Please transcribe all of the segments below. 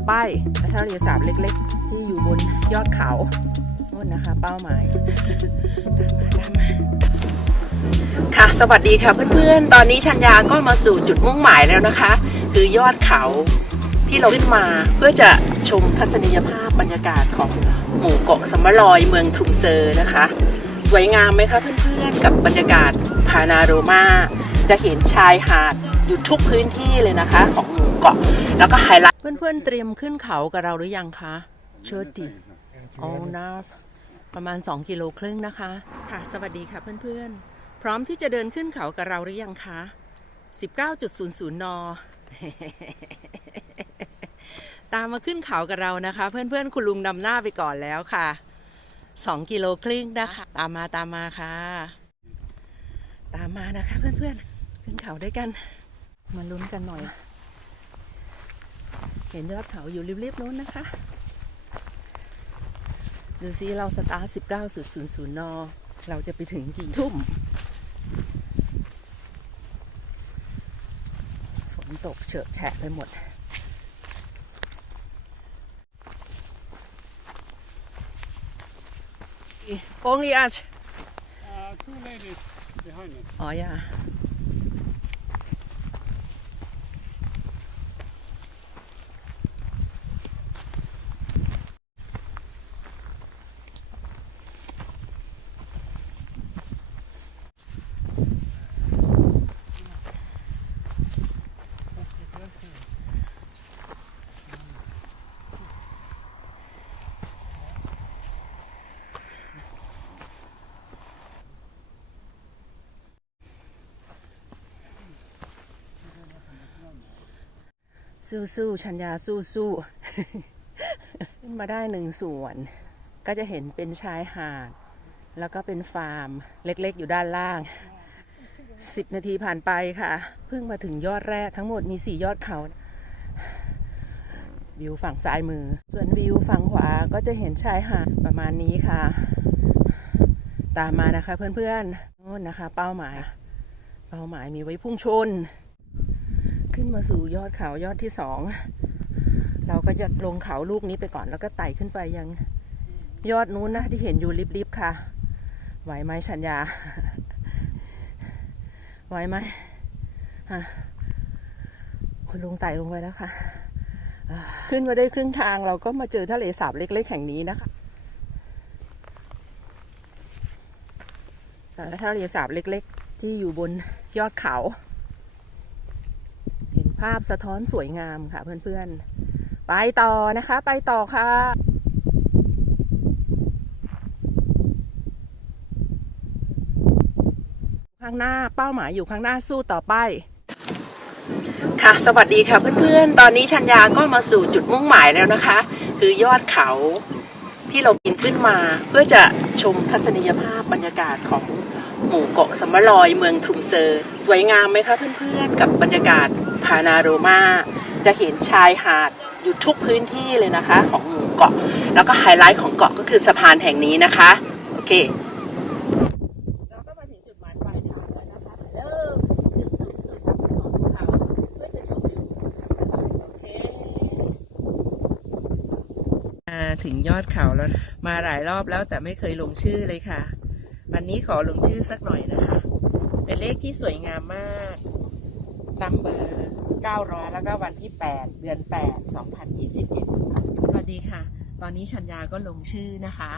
สู้ต่อไปและทะเลสาบเล็กๆ ที่อยู่บนยอดเขาโน่นนะคะ เป้าหมายตามมาค่ะ สวัสดีค่ะเพื่อนๆ ตอนนี้ชัญญาก็มาสู่จุดมุ่งหมายแล้วนะคะ คือยอดเขาที่เราขึ้นมาเพื่อจะชมทัศนียภาพบรรยากาศของหมู่เกาะสมลอยเมืองทุมเซอร์นะคะ สวยงามไหมคะเพื่อนๆ กับบรรยากาศพานาโรมาจะเห็นชายหาดอยู่ทุกพื้นที่เลยนะคะ ของหมู่เกาะ แล้วก็ไฮไล เพื่อนๆเตรียมขึ้นเขากับเราหรือยังคะเชิดดิโอ้นาประมาณ 2 กิโลครึ่งนะคะ ค่ะ สวัสดีค่ะเพื่อนๆ พร้อมที่จะเดินขึ้นเขากับเราหรือยังคะ 19.00 น ตามมาขึ้นเขากับเรานะคะ เพื่อนๆ คุณลุงนำหน้าไปก่อนแล้วค่ะ 2 กิโลครึ่งนะคะ ตามมาตามมาค่ะ ตามมานะคะเพื่อนๆ ขึ้นเขาด้วยกัน มาลุ้นกันหน่อย เห็นยอดเขาอยู่ริบๆนู้นนะคะ ดูซิเราสตาร์ท19.00นเราจะไปถึงกี่ทุ่ม ฝนตกเฉอะแฉะไปหมด Only us. Uh, two ladies behind us. อ๋อ สู้สู้ๆชัญญาสู้สู้ๆขึ้นมาได้หนึ่งส่วน ก็จะเห็นเป็นชายหาด แล้วก็เป็นฟาร์มเล็กๆ อยู่ด้านล่าง 10 นาทีผ่านไปค่ะ เพิ่งมาถึงยอดแรกทั้งหมดมี 4 ยอดเขา วิวฝั่งซ้ายมือ ส่วนวิวฝั่งขวาก็จะเห็นชายหาดประมาณนี้ค่ะ ตามมานะคะเพื่อนๆโน่นนะคะ เป้าหมาย เป้าหมายมีไว้พุ่งชน ขึ้นมาสู่ยอดเขายอดที่สอง เราก็จะลงเขาลูกนี้ไปก่อนแล้วก็ไต่ขึ้นไปยัง ยอดนู้นนะที่เห็นอยู่ริบๆค่ะ ไหวไหมชัญญา ไหวไหมฮะคุณลุงไต่ลงไปแล้วค่ะ ขึ้นมาได้ครึ่งทางเราก็มาเจอทะเลสาบเล็ก ๆ แห่งนี้นะคะสารทะเลสาบเล็ก ๆ ที่อยู่บนยอดเขา ภาพสะท้อนสวยงามค่ะเพื่อนๆ ไปต่อนะคะ ไปต่อค่ะ ข้างหน้าเป้าหมายอยู่ข้างหน้าสู้ต่อไปค่ะสวัสดีค่ะเพื่อนๆ ตอนนี้ชัญญาก็มาสู่จุดมุ่งหมายแล้วนะคะ คือยอดเขาที่เรากินขึ้นมา เพื่อจะชมทัศนียภาพบรรยากาศของหมู่เกาะสมลอยเมืองทุมเซอร์ สวยงามไหมคะเพื่อนๆ กับบรรยากาศานาโรมาจะเห็นชายหาดอยู่ทุกพื้นที่เลยนะคะ ของหมู่เกาะ แล้วก็ไฮไลท์ของเกาะก็คือสะพานแห่งนี้นะคะโอเคเราก็มาถึงจุดหมายปลายทางแล้วนะคะเริ่มจุดสูงสุดของภูเขาเพื่อจะชมวิวสำคัญโอเคถึงยอดเขาแล้วมาหลายรอบแล้วแต่ไม่เคยลงชื่อเลยค่ะ วันนี้ขอลงชื่อสักหน่อยนะคะ เป็นเลขที่สวยงามมาก นัมเบอร์900 แล้วก็วันที่ 8 เดือน 8 2021 สวัสดีค่ะ ตอนนี้ชัญญาก็ลงชื่อนะคะ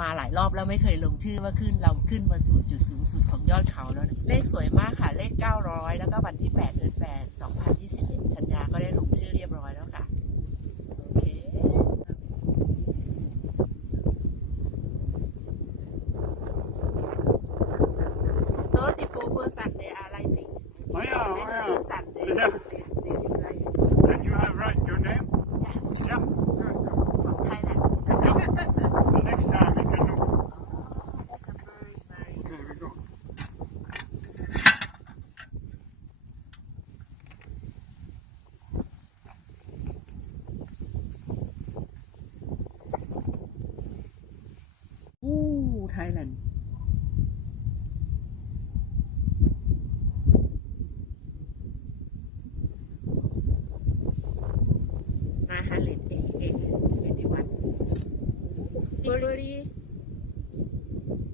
มาหลายรอบแล้วไม่เคยลงชื่อว่าขึ้นเราขึ้นมาสู่จุดสูงสุดของยอดเขาแล้วนะเลขสวยมากค่ะ เลข 900 แล้วก็วันที่ 8 เดือน 8 2021 ชัญญาก็ได้ลงชื่อเรียบร้อยแล้ว Mahal it is 821. Tingoli.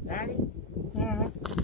Dari? Uh -huh.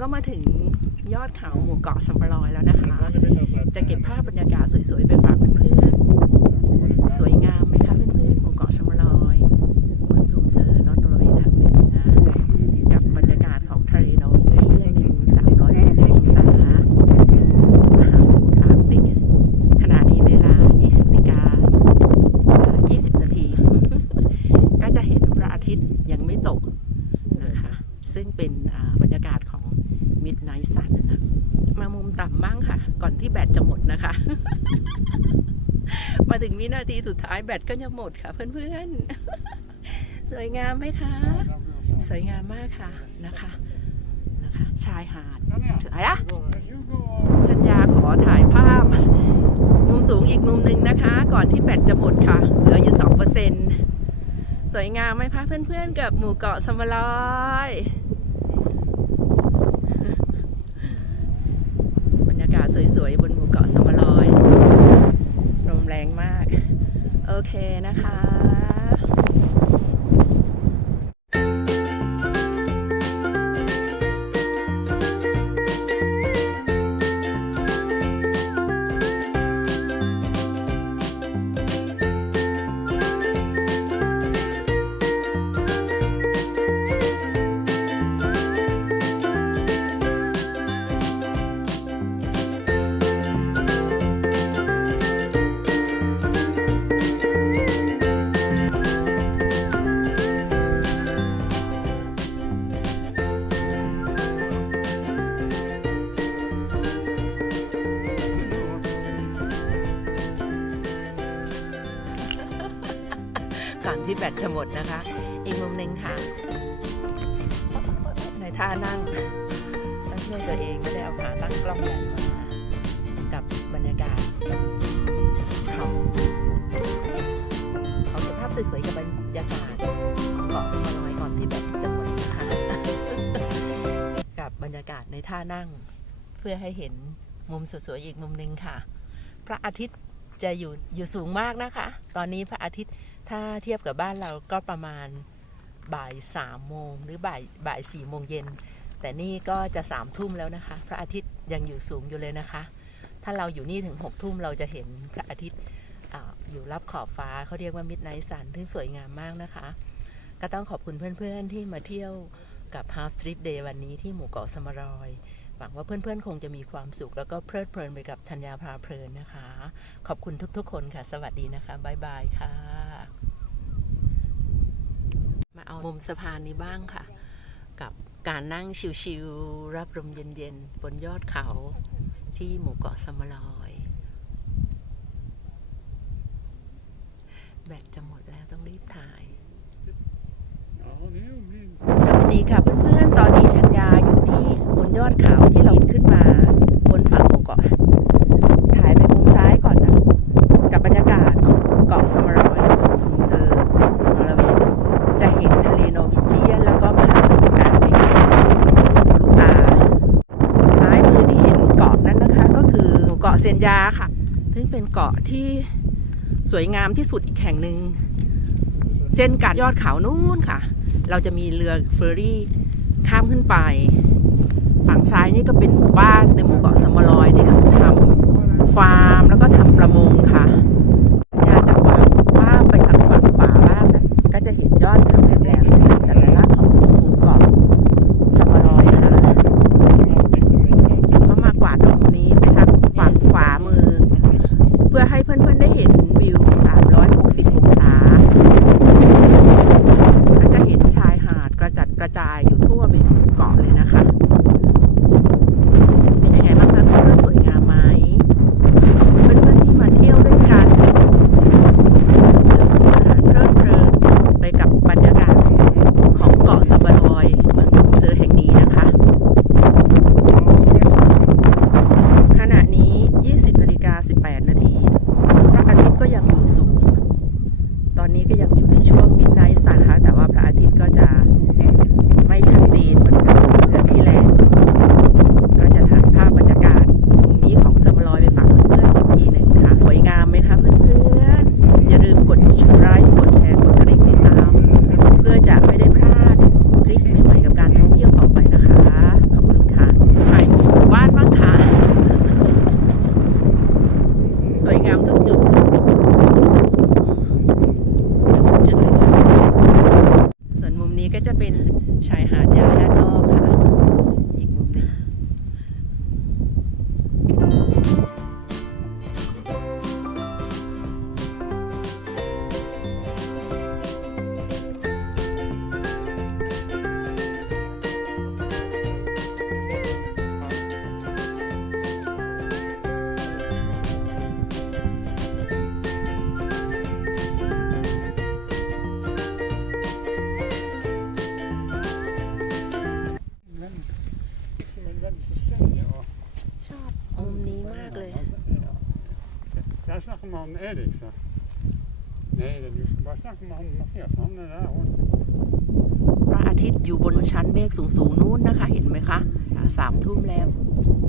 ก็มาถึงยอดเขาหมู่เกาะสัมปะรอยแล้วนะคะ จะเก็บภาพบรรยากาศสวยๆ ไปฝากเพื่อนๆ สวยงามไหมคะเพื่อนๆ หมู่เกาะสัมปะรอยบนทุมเซอร์นอตโนรเวย์ทางเหนือกับบรรยากาศของทะเลนอร์วีจีและในมุม360องศามหาสมุทรอาร์กติก ขณะนี้เวลา 20นาฬิกา20 นาที ก็จะเห็นพระอาทิตย์ยังไม่ตกนะคะ ซึ่งเป็นอ่าบรรยากาศของ Midnight Sun นะนะ มามุมต่ำบ้างค่ะ ก่อนที่แบตจะหมดนะคะ มาถึงวินาทีสุดท้าย แบตก็จะหมดค่ะเพื่อนๆ สวยงามไหมคะ สวยงามมากค่ะนะคะนะคะ ชายหาดถือะพัญญาขอถ่ายภาพ มุมสูงอีกมุมหนึ่งนะคะ ก่อนที่แบตจะหมดค่ะ เหลืออยู่2%สวยงามไหมคะเพื่อนๆ กับหมู่เกาะสมลอยบรรยากาศสวยๆ บนหมู่เกาะสมลอยลมแรงมาก โอเคนะคะ ที่แบตจะหมดนะคะ อีกมุมหนึ่งค่ะ ในท่านั่งต้องช่วยตัวเองไม่ได้เอาขาตั้งกล้องใหญ่มากับบรรยากาศเขาเขาเก็บภาพสวยๆกับบรรยากาศของเกาะสมอลอยก่อนที่แบตจะหมดนะคะกับบรรยากาศในท่านั่ง เพื่อให้เห็นมุมสวยๆอีกมุมหนึ่งค่ะ พระอาทิตย์จะอยู่อยู่สูงมากนะคะ ตอนนี้พระอาทิตย์ ถ้าเทียบกับบ้านเราก็ประมาณบ่ายสามโมงหรือบ่ายบ่ายสี่โมงเย็น แต่นี่ก็จะสามทุ่มแล้วนะคะ พระอาทิตย์ยังอยู่สูงอยู่เลยนะคะ ถ้าเราอยู่นี่ถึงหกทุ่มเราจะเห็นพระอาทิตย์ออยู่รับขอบฟ้าเขาเรียกว่ามิดไนท์ซันที่งสวยงามมากนะคะ ก็ต้องขอบคุณเพื่อนๆที่มาเที่ยวกับ Half Trip Day วันนี้ที่หมู่เกาะสมรอย หวังว่าเพื่อนๆ คงจะมีความสุข แล้วก็เพลิดเพลินไปกับชัญญาพาเพลินนะคะ ขอบคุณทุกๆ คนค่ะ สวัสดีนะคะบ๊ายบายค่ะ มาเอามุมสะพานนี้บ้างค่ะ กับการนั่งชิวๆรับลมเย็นๆ บนยอดเขาที่หมู่เกาะสมลอย แบตจะหมดแล้วต้องรีบถ่าย Ja, det är min. สวัสดีค่ะ สวยงามที่สุดอีกแห่งหนึ่งเช่นกาดยอดเขานู้นค่ะ เราจะมีเรือเฟอร์รี่ข้ามขึ้นไป ฝั่งซ้ายนี่ก็เป็นบ้านในหมู่เกาะสมลอยที่เขาทำฟาร์มแล้วก็ทำประมงค่ะยาจากว่าว่าไปทางฝั่งขวาบ้างนะก็จะเห็นยอดเขาแหลม อนนี้ก็ยังอยู่ในช่วงมิดไนท์นะคะแต่ว่าพระอาทิตย์ก็จะไม่ชัดเจนเหมือนกับเดือนที่แล้ว ก็จะถ่ายภาพบรรยากาศมุมนี้ของสมลอยไปฝากเพื่อนๆอีกทีหนึ่งค่ะ สวยงามไหมคะเพื่อนๆ อย่าลืมกดไลค์กดแชร์ กดกระดิ่งติดตาม เพื่อจะไม่ได้พลาดคลิปใหม่ๆกับการท่องเที่ยวต่อไปนะคะ ขอบคุณค่ะไปหมู่บ้านบ้างค่ะ สวยงามทุกจุดทุกจุดเลยค่ะส่วนมุมนี้ก็จะเป็น ชายหาด man Erik, zeg. Nee, dat is, waar is nog een man Matthias? Dan, daar hoor. พระอาทิตย์อยู่บนชั้นเมฆสูงๆนู้นนะคะ เห็นไหมคะสามทุ่มแล้ว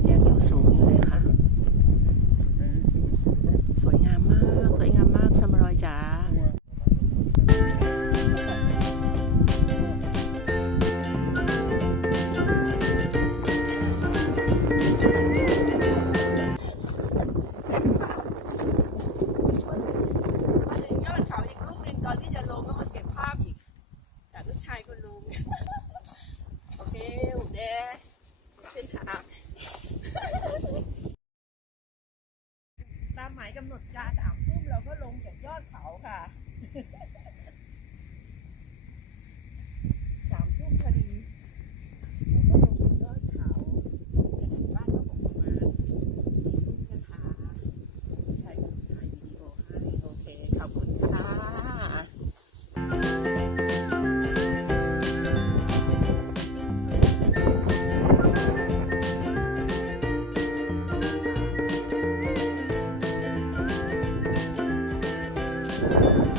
ยังอยู่สูงอยู่เลยค่ะ ทุ่มเราก็ลงจากยอดเขาค่ะ ต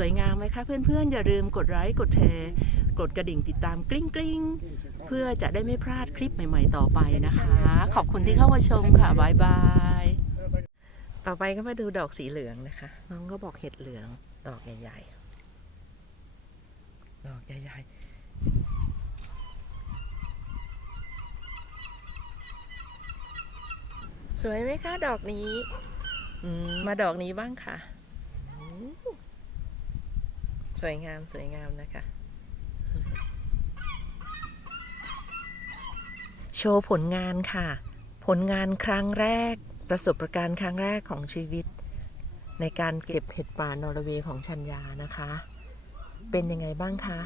สวยงามไหมคะ เพื่อนๆ อย่าลืมกดไลค์กดแชร์กดกระดิ่งติดตามกริ๊งกริ๊งเพื่อจะได้ไม่พลาดคลิปใหม่ๆ ต่อไปนะคะ ขอบคุณที่เข้ามาชมค่ะบายบายต่อไปก็มาดูดอกสีเหลืองนะคะ น้องก็บอกเห็ดเหลือง ดอกใหญ่ๆ ดอกใหญ่ๆสวยไหมคะ ดอกนี้มมาดอกนี้บ้างค่ะ สวยงามสวยงามนะคะ โชว์ผลงานค่ะ ผลงานครั้งแรกประสบการณ์ครั้งแรกของชีวิต ในการเก็บเห็ดป่านอร์เวย์ของชัญญานะคะ เป็นยังไงบ้างคะ